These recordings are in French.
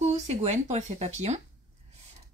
Coucou, c'est Gwen pour Effet Papillon.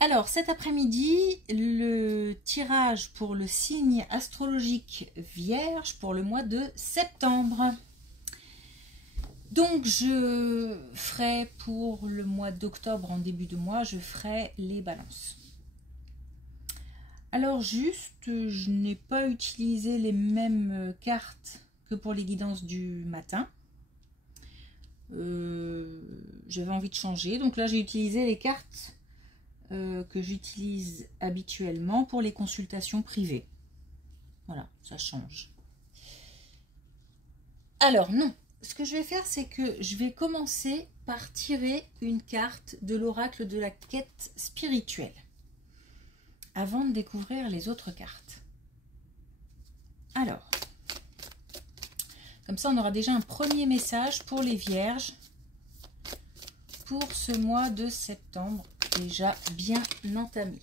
Alors cet après-midi, le tirage pour le signe astrologique Vierge pour le mois de septembre. Donc je ferai pour le mois d'octobre, en début de mois, je ferai les balances. Alors juste, je n'ai pas utilisé les mêmes cartes que pour les guidances du matin. J'avais envie de changer, donc là j'ai utilisé les cartes que j'utilise habituellement pour les consultations privées. Voilà, ça change. Alors non, ce que je vais faire, c'est que je vais commencer par tirer une carte de l'oracle de la quête spirituelle avant de découvrir les autres cartes. Alors, comme ça on aura déjà un premier message pour les vierges pour ce mois de septembre, déjà bien entamé.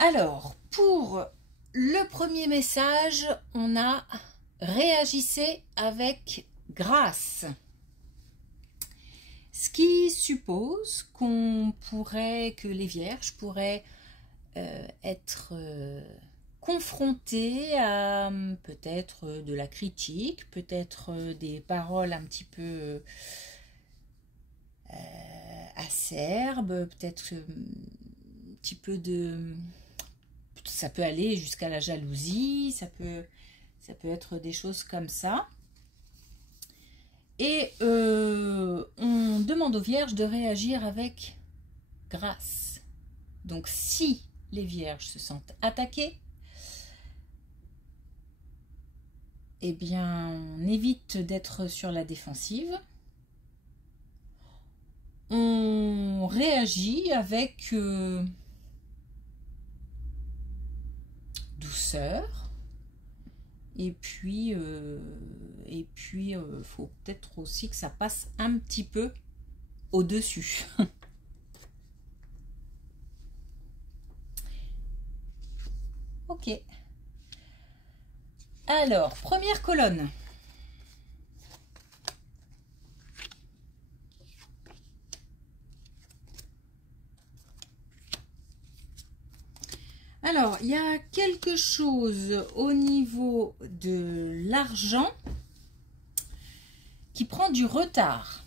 Alors, pour le premier message, on a « Réagissez avec grâce ». Ce qui suppose que les vierges pourraient être confrontées à peut-être de la critique, peut-être des paroles un petit peu acerbes, peut-être un petit peu de... Ça peut aller jusqu'à la jalousie, ça peut être des choses comme ça. Et on demande aux vierges de réagir avec grâce. Donc si les vierges se sentent attaquées, eh bien on évite d'être sur la défensive. On réagit avec douceur. Et puis faut peut-être aussi que ça passe un petit peu au-dessus. Ok. Alors, première colonne. Alors, il y a quelque chose au niveau de l'argent qui prend du retard.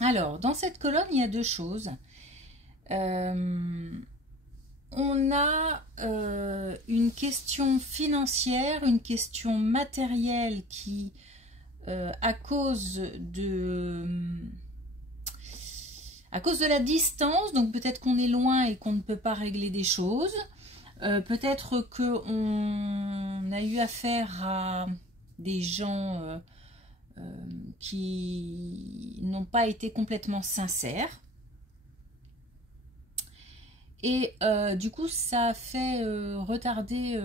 Alors, dans cette colonne, il y a deux choses. On a une question financière, une question matérielle qui, à cause de la distance, donc peut-être qu'on est loin et qu'on ne peut pas régler des choses, peut-être qu'on a eu affaire à des gens qui n'ont pas été complètement sincères. Et du coup, ça a fait retarder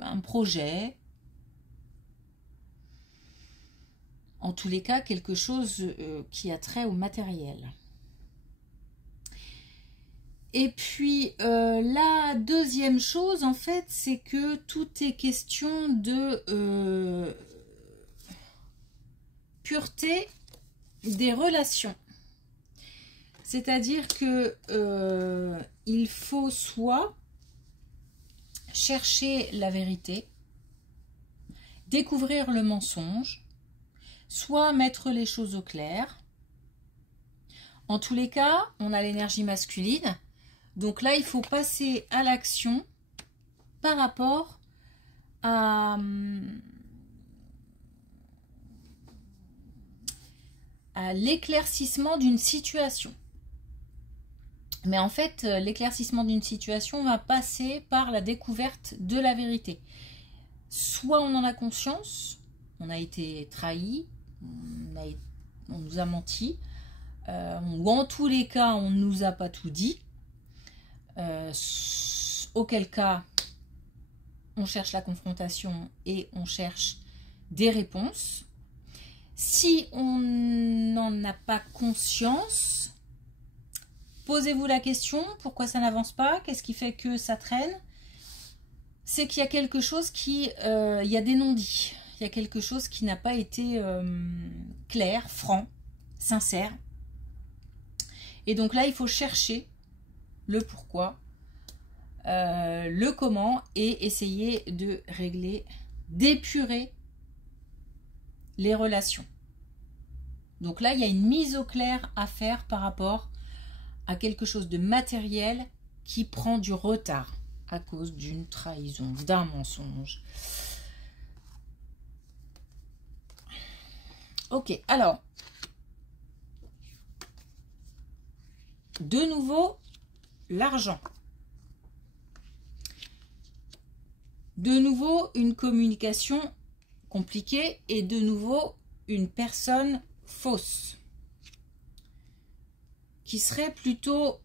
un projet. En tous les cas, quelque chose qui a trait au matériel. Et puis, la deuxième chose, en fait, c'est que tout est question de pureté des relations. C'est-à-dire que il faut soit chercher la vérité, découvrir le mensonge, soit mettre les choses au clair. En tous les cas, on a l'énergie masculine. Donc là, il faut passer à l'action par rapport à l'éclaircissement d'une situation. Mais en fait, l'éclaircissement d'une situation va passer par la découverte de la vérité. Soit on en a conscience, on a été trahi, on nous a menti, ou en tous les cas, on ne nous a pas tout dit. Auquel cas, on cherche la confrontation et on cherche des réponses. Si on n'en a pas conscience, posez-vous la question, pourquoi ça n'avance pas? Qu'est-ce qui fait que ça traîne? c'est qu'il y a quelque chose qui... il y a des non-dits. Il y a quelque chose qui n'a pas été clair, franc, sincère. Et donc là, il faut chercher le pourquoi, le comment et essayer de régler, d'épurer les relations. Donc là, il y a une mise au clair à faire par rapport à quelque chose de matériel qui prend du retard à cause d'une trahison, d'un mensonge. Ok, alors, de nouveau, l'argent. De nouveau, une communication compliquée et de nouveau, une personne fausse. Qui serait plutôt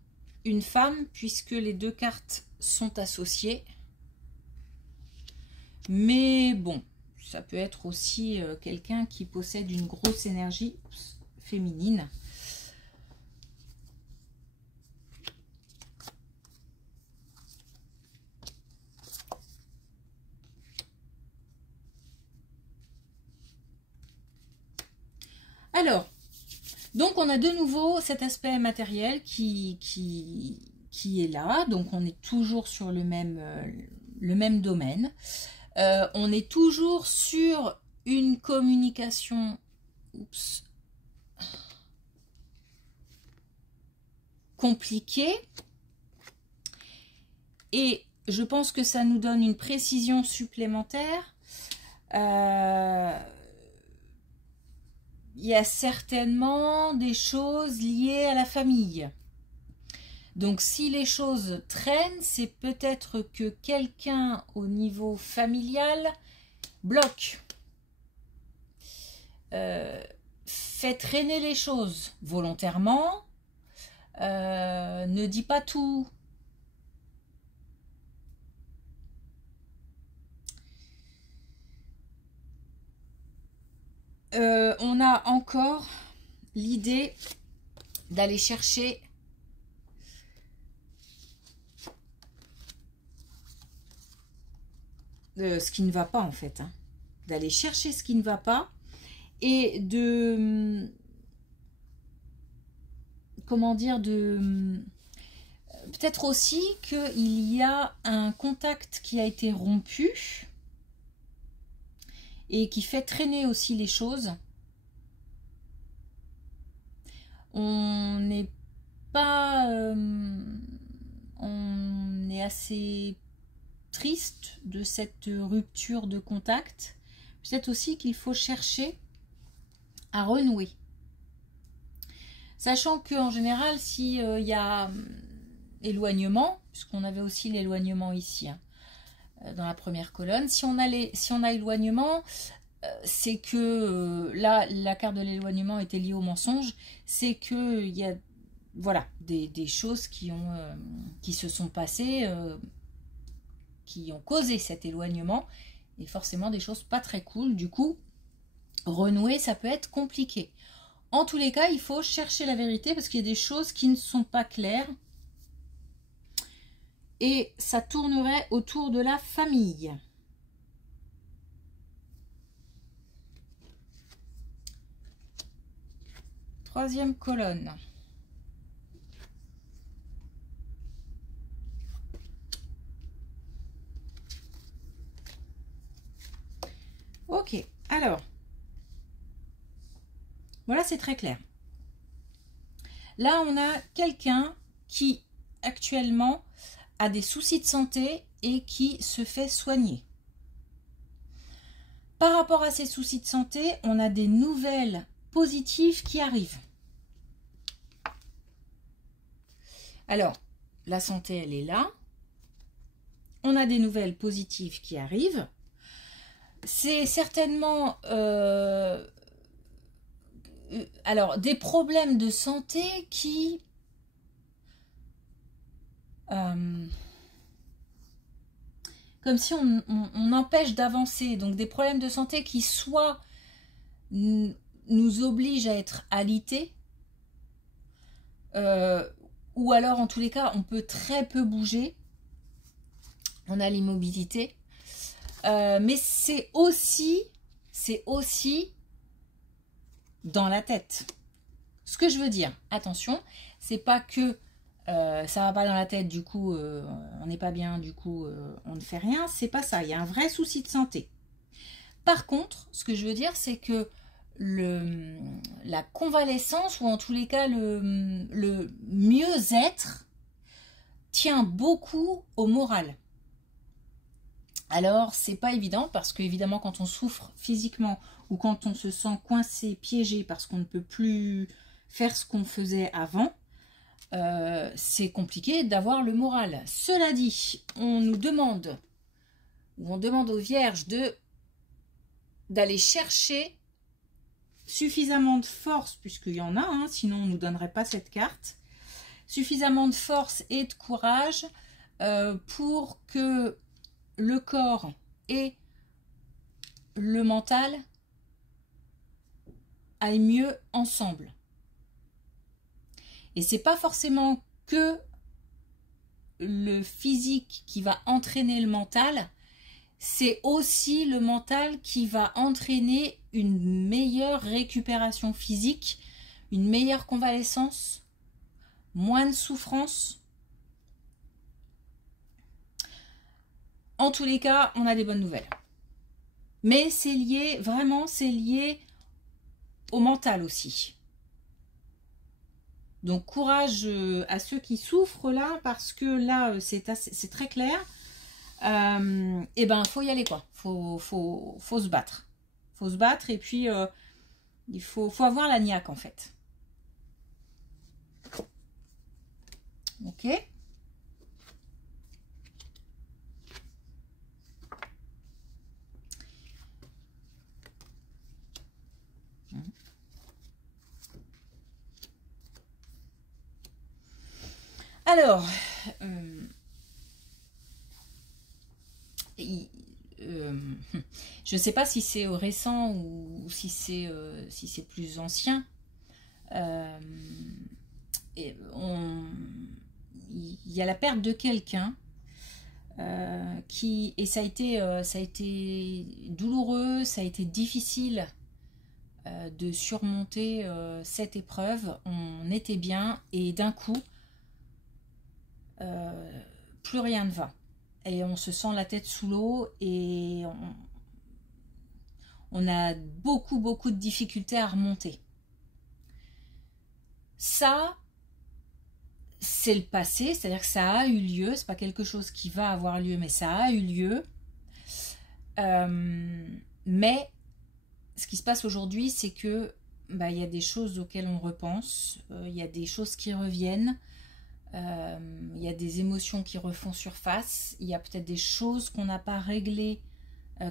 une femme puisque les deux cartes sont associées. Mais bon, ça peut être aussi quelqu'un qui possède une grosse énergie féminine. Alors, donc on a de nouveau cet aspect matériel qui est là. Donc on est toujours sur le même domaine. On est toujours sur une communication compliquée. Et je pense que ça nous donne une précision supplémentaire. Il y a certainement des choses liées à la famille. Donc si les choses traînent, c'est peut-être que quelqu'un au niveau familial bloque, fait traîner les choses volontairement, ne dit pas tout. On a encore l'idée d'aller chercher ce qui ne va pas en fait, hein. D'aller chercher ce qui ne va pas et de, comment dire, de peut-être aussi qu'il y a un contact qui a été rompu et qui fait traîner aussi les choses. On n'est pas... on est assez triste de cette rupture de contact. Peut-être aussi qu'il faut chercher à renouer. Sachant qu'en général, s'il y a éloignement, puisqu'on avait aussi l'éloignement ici, hein, dans la première colonne, si on a éloignement, c'est que là, la carte de l'éloignement était liée au mensonge, c'est qu'il y a voilà, des choses qui se sont passées, qui ont causé cet éloignement, et forcément des choses pas très cool. Du coup, renouer, ça peut être compliqué. En tous les cas, il faut chercher la vérité parce qu'il y a des choses qui ne sont pas claires. Et ça tournerait autour de la famille. Troisième colonne. Ok, alors. Voilà, c'est très clair. Là, on a quelqu'un qui, actuellement, a des soucis de santé et qui se fait soigner. Par rapport à ces soucis de santé, on a des nouvelles positives qui arrivent. Alors, la santé, elle est là. On a des nouvelles positives qui arrivent. C'est certainement... alors, des problèmes de santé qui... comme si on empêche d'avancer. Donc des problèmes de santé qui soit nous obligent à être alités, ou alors en tous les cas on peut très peu bouger. On a l'immobilité. Mais c'est aussi dans la tête. Ce que je veux dire, attention, c'est pas que ça va pas dans la tête, du coup on n'est pas bien, du coup on ne fait rien, c'est pas ça, il y a un vrai souci de santé. Par contre, ce que je veux dire, c'est que la convalescence, ou en tous les cas le mieux-être, tient beaucoup au moral. Alors, c'est pas évident, parce que évidemment, quand on souffre physiquement, ou quand on se sent coincé, piégé, parce qu'on ne peut plus faire ce qu'on faisait avant, c'est compliqué d'avoir le moral. Cela dit, on nous demande, ou on demande aux vierges d'aller chercher suffisamment de force, puisqu'il y en a, hein, sinon on ne nous donnerait pas cette carte, suffisamment de force et de courage pour que le corps et le mental aillent mieux ensemble. Et c'est pas forcément que le physique qui va entraîner le mental, c'est aussi le mental qui va entraîner une meilleure récupération physique, une meilleure convalescence, moins de souffrance. En tous les cas, on a des bonnes nouvelles. Mais c'est lié, vraiment, c'est lié au mental aussi. Donc courage à ceux qui souffrent là, parce que là, c'est très clair. Et ben, faut y aller, quoi. Faut se battre. Faut se battre, et puis il faut avoir la niaque, en fait. Ok. Alors, je ne sais pas si c'est récent ou si c'est plus ancien. Il y a la perte de quelqu'un et ça a été douloureux, ça a été difficile de surmonter cette épreuve. On était bien et d'un coup, plus rien ne va. Et on se sent la tête sous l'eau et on a beaucoup de difficultés à remonter. Ça, c'est le passé, c'est-à-dire que ça a eu lieu, c'est pas quelque chose qui va avoir lieu, mais ça a eu lieu. Mais ce qui se passe aujourd'hui, c'est que il y a des choses auxquelles on repense, il y a des choses qui reviennent, il y a des émotions qui refont surface, il y a peut-être des choses qu'on n'a pas réglées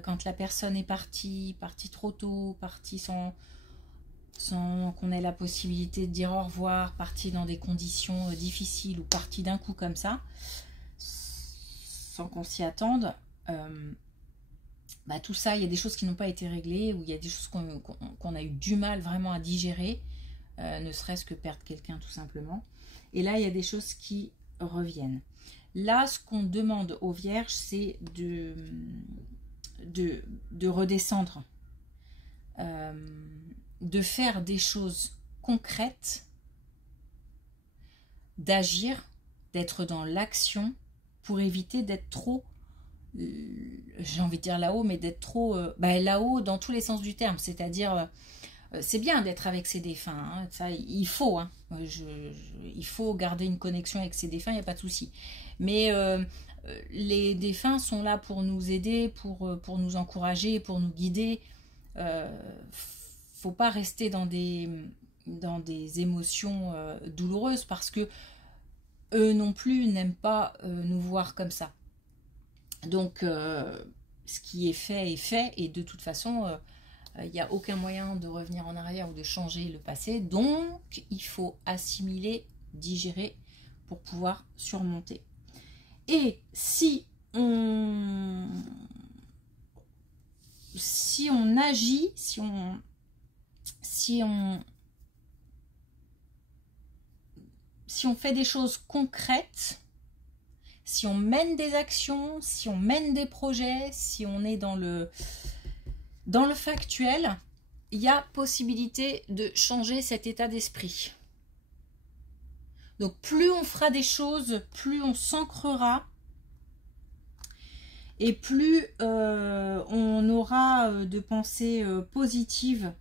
quand la personne est partie trop tôt, partie sans qu'on ait la possibilité de dire au revoir, partie dans des conditions difficiles ou partie d'un coup comme ça, sans qu'on s'y attende. Tout ça, il y a des choses qui n'ont pas été réglées, ou il y a des choses qu'on a eu du mal vraiment à digérer, ne serait-ce que perdre quelqu'un tout simplement. Et là, il y a des choses qui reviennent. Là, ce qu'on demande aux vierges, c'est de redescendre, de faire des choses concrètes, d'agir, d'être dans l'action pour éviter d'être trop, j'ai envie de dire là-haut, mais d'être trop là-haut dans tous les sens du terme. C'est-à-dire, c'est bien d'être avec ses défunts, hein, ça, il faut, hein. Il faut garder une connexion avec ses défunts, il n'y a pas de souci. Mais les défunts sont là pour nous aider, pour nous encourager, pour nous guider. Faut pas rester dans des émotions douloureuses, parce que eux non plus n'aiment pas nous voir comme ça. Donc ce qui est fait, et de toute façon il n'y a aucun moyen de revenir en arrière ou de changer le passé, donc il faut assimiler, digérer pour pouvoir surmonter. Et si on agit, si on fait des choses concrètes, si on mène des actions, si on mène des projets, si on est dans le factuel, il y a possibilité de changer cet état d'esprit. Donc plus on fera des choses, plus on s'ancrera et plus on aura de pensées positives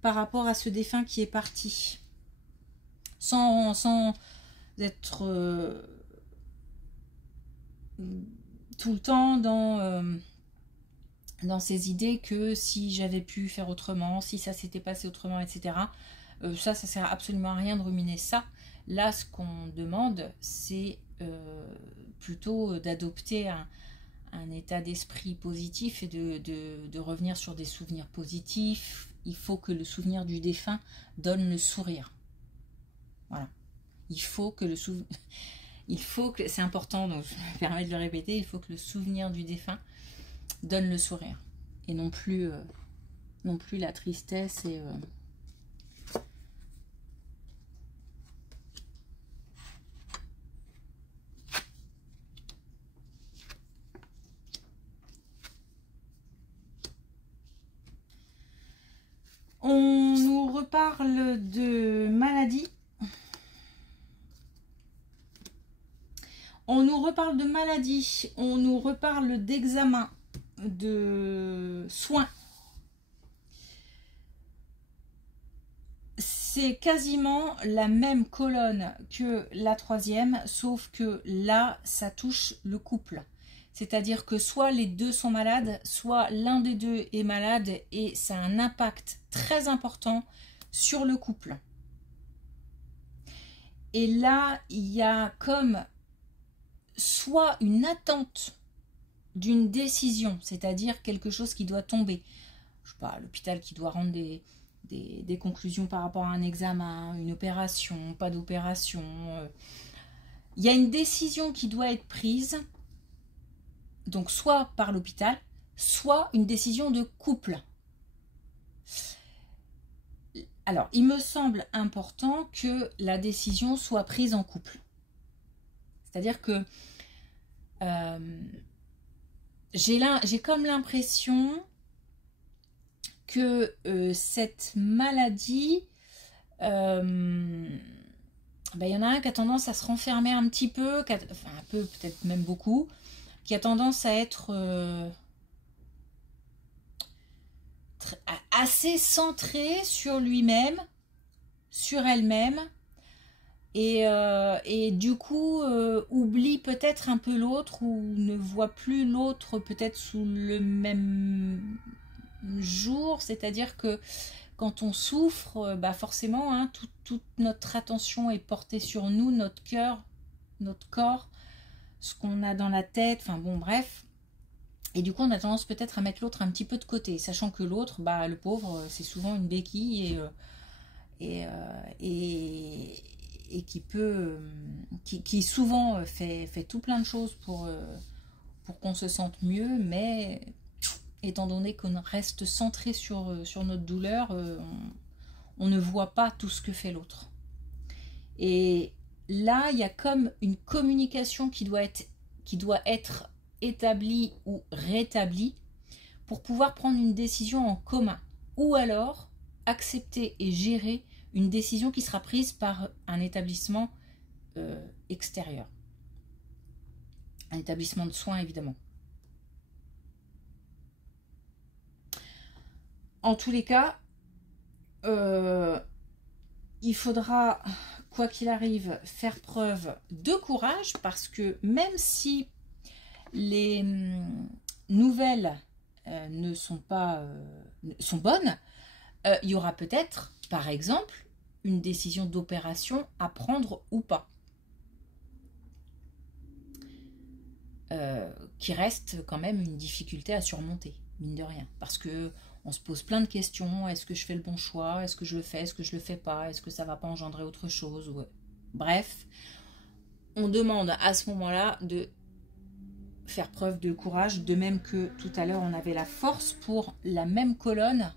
par rapport à ce défunt qui est parti. Sans être tout le temps dans ces idées que si j'avais pu faire autrement, si ça s'était passé autrement, etc. Ça sert absolument à rien de ruminer ça. Là, ce qu'on demande, c'est plutôt d'adopter un état d'esprit positif et de revenir sur des souvenirs positifs. Il faut que le souvenir du défunt donne le sourire. Voilà. Il faut que c'est important, donc je me permets de le répéter, il faut que le souvenir du défunt donne le sourire. Et non plus la tristesse et... On nous reparle de maladie. On nous reparle de maladie. On nous reparle d'examen, de soins. C'est quasiment la même colonne que la troisième, sauf que là, ça touche le couple. C'est-à-dire que soit les deux sont malades, soit l'un des deux est malade et ça a un impact très important sur le couple. Et là, il y a comme soit une attente d'une décision, c'est-à-dire quelque chose qui doit tomber. Je sais pas, l'hôpital qui doit rendre des conclusions par rapport à un examen, une opération, pas d'opération. Il y a une décision qui doit être prise. Donc soit par l'hôpital, soit une décision de couple. Alors, il me semble important que la décision soit prise en couple. C'est-à-dire que j'ai comme l'impression que cette maladie, y en a un qui a tendance à se renfermer un petit peu, enfin un peu, peut-être même beaucoup, qui a tendance à être assez centré sur lui-même, sur elle-même, et du coup oublie peut-être un peu l'autre ou ne voit plus l'autre peut-être sous le même jour, c'est-à-dire que quand on souffre, forcément, hein, toute notre attention est portée sur nous, notre cœur, notre corps, ce qu'on a dans la tête, enfin bon, bref. Et du coup, on a tendance peut-être à mettre l'autre un petit peu de côté, sachant que l'autre, le pauvre, c'est souvent une béquille et qui peut, qui souvent fait tout plein de choses pour qu'on se sente mieux, mais étant donné qu'on reste centré sur notre douleur, on ne voit pas tout ce que fait l'autre. Et là, il y a comme une communication qui doit être établie ou rétablie pour pouvoir prendre une décision en commun. Ou alors, accepter et gérer une décision qui sera prise par un établissement extérieur. Un établissement de soins, évidemment. En tous les cas, il faudra, quoi qu'il arrive, faire preuve de courage parce que même si les nouvelles sont bonnes, il y aura peut-être, par exemple, une décision d'opération à prendre ou pas. Qui reste quand même une difficulté à surmonter, mine de rien. Parce que on se pose plein de questions. Est-ce que je fais le bon choix? Est-ce que je le fais? Est-ce que je le fais pas? Est-ce que ça va pas engendrer autre chose? Bref, on demande à ce moment-là de faire preuve de courage, de même que tout à l'heure on avait la force pour la même colonne.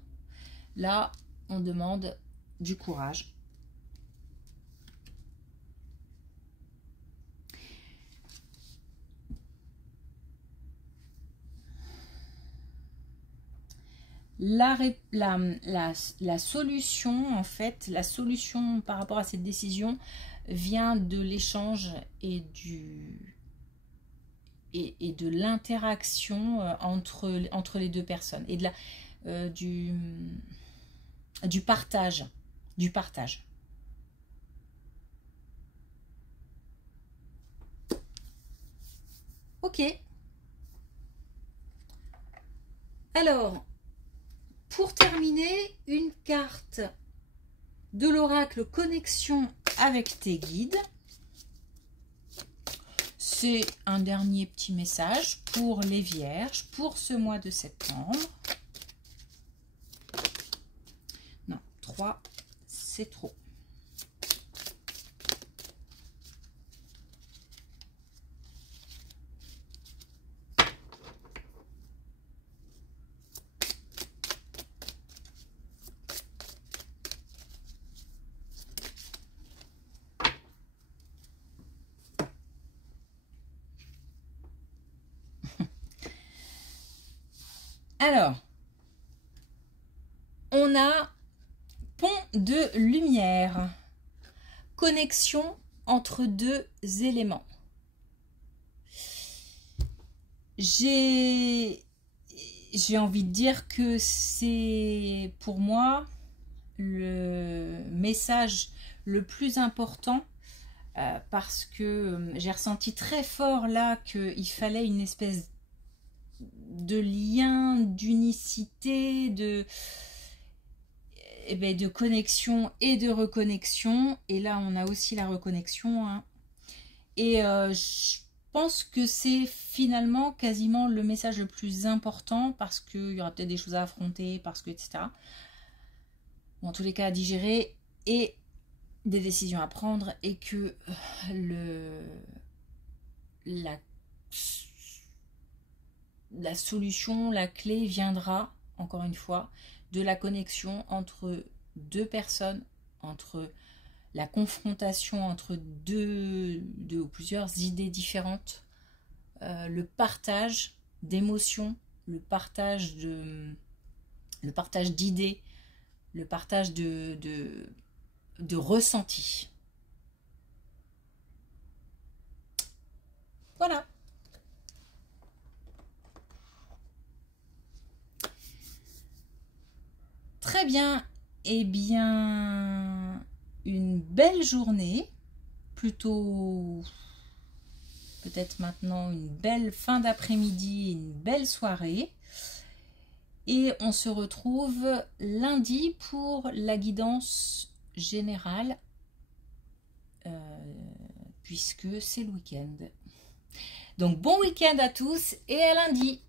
Là, on demande du courage. la solution, en fait, la solution par rapport à cette décision vient de l'échange et de l'interaction entre les deux personnes et de du partage. Ok. Alors, pour terminer, une carte de l'oracle connexion avec tes guides. C'est un dernier petit message pour les vierges pour ce mois de septembre. Non, 3, c'est trop. Alors, on a pont de lumière, connexion entre deux éléments. J'ai envie de dire que c'est pour moi le message le plus important parce que j'ai ressenti très fort là qu'il fallait une espèce de lien, d'unicité, de connexion et de reconnexion. Et là, on a aussi la reconnexion. Hein. Et je pense que c'est finalement quasiment le message le plus important parce qu'il y aura peut-être des choses à affronter, parce que, etc. Ou en tous les cas, à digérer et des décisions à prendre et que la solution, la clé viendra, encore une fois, de la connexion entre deux personnes, entre la confrontation entre deux ou plusieurs idées différentes, le partage d'émotions, le partage d'idées, le partage de ressentis. Voilà. Très bien. Eh bien, une belle journée, plutôt peut-être maintenant une belle fin d'après-midi, une belle soirée. Et on se retrouve lundi pour la guidance générale, puisque c'est le week-end. Donc bon week-end à tous et à lundi.